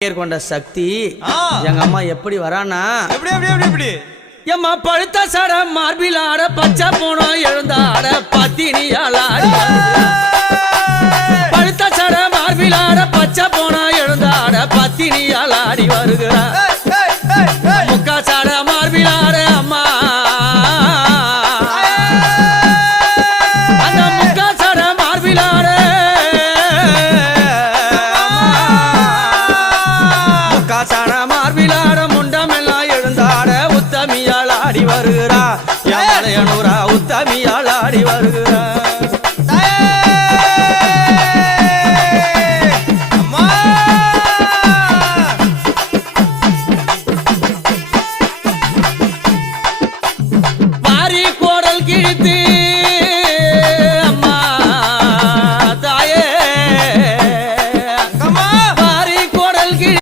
கொண்ட சக்தி எங்க அம்மா எப்படி வரானா எப்படி எம்மா பழுத்த சட மார்பில் ஆட பச்சை போனோம் எழுந்தாட பத்தினியாளாடி பழுத்த சட மார்பில் ஆட பச்சை போனோம் எழுந்தாட பத்தினியாளாடி வருகிறான்